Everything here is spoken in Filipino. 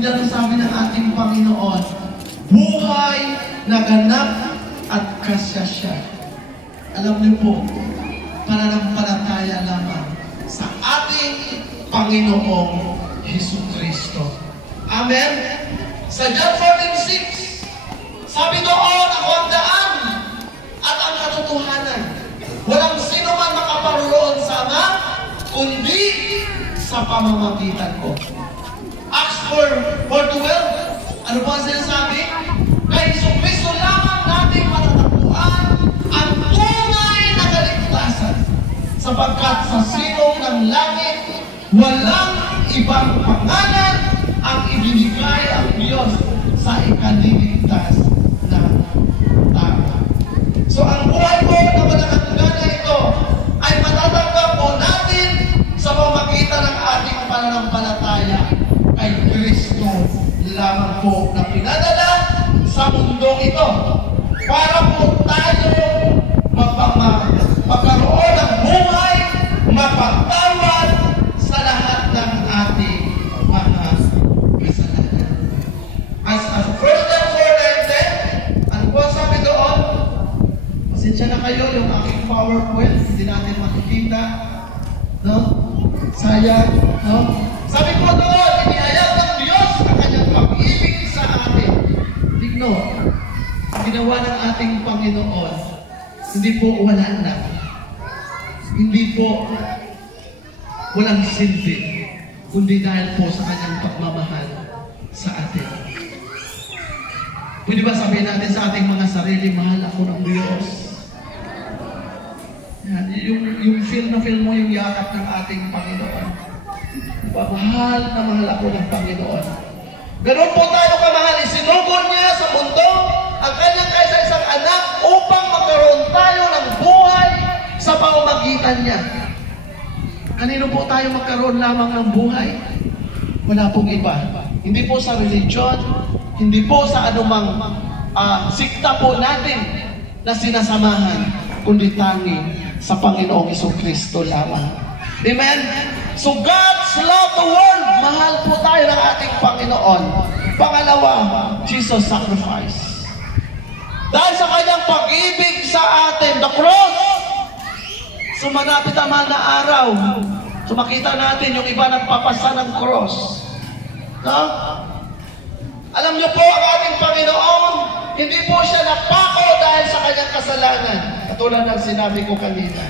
Kundi ang sabi ng ating Panginoon, buhay na ganap at kasya. Alam niyo po, pananampalataya lamang sa ating Panginoong Jesucristo. Amen? Sa John 14:6, sabi doon, ako ang daan at ang katotohanan. Walang sino man makaparoon sa Ama, kundi sa pamamagitan ko. Acts 4:12, ano po ang sinasabi? Kay Jesucristo lamang natin matatagpuan ang tunay na kaligtasan, sapagkat sa silong ng langit, walang ibang pangalan ang ibinigay ang Diyos sa ikaliligtas na tao. So ang buhay ko na manananggaga ito ay matatanggap po natin sa pamamagitan ng ating pananampalataya kay Kristo lamang po na pinadala sa mundong ito para po tayo magkaroon ng buhay, mapagtawad sa lahat ng ating mga kasalanan. As 1 John 4:10, ano po sabi doon? Pasensya na kayo, yung aking PowerPoint, hindi natin makikita. No? Sayang. No? Sabi po doon, inihayag ng Diyos ang kanyang pag-ibig sa atin. Tigno, ang ginawa ng ating Panginoon, hindi po wala na. Hindi po walang silbi, kundi dahil po sa kanyang pagmamahal sa atin. Pwede ba sabihin natin sa ating mga sarili, mahal ako ng Diyos? Yan, yung feel mo yung yakap ng ating Panginoon. Diba? Mahal na mahal ako ng Panginoon. Ganun po tayo kamahal. Isinugod niya sa mundo ang kanyang kaisa-isang anak upang magkaroon tayo ng buhay sa pamamagitan niya. Kanino po tayo magkaroon lamang ng buhay? Wala pong iba. Hindi po sa religion, hindi po sa anumang sikta po natin na sinasamahan, kundi tanging sa Panginoong Jesucristo lamang. Amen? So God's love the world. Mahal po tayo ng ating Panginoon. Pangalawa, Jesus sacrifice. Dahil sa kanyang pag-ibig sa atin, the cross. So manapit ang mahal na araw. So makita natin yung iba nagpapasa ng cross. No? Alam niyo po, ang ating Panginoon, hindi po siya napako dahil sa kanyang kasalanan. Katulad ng sinabi ko kanina.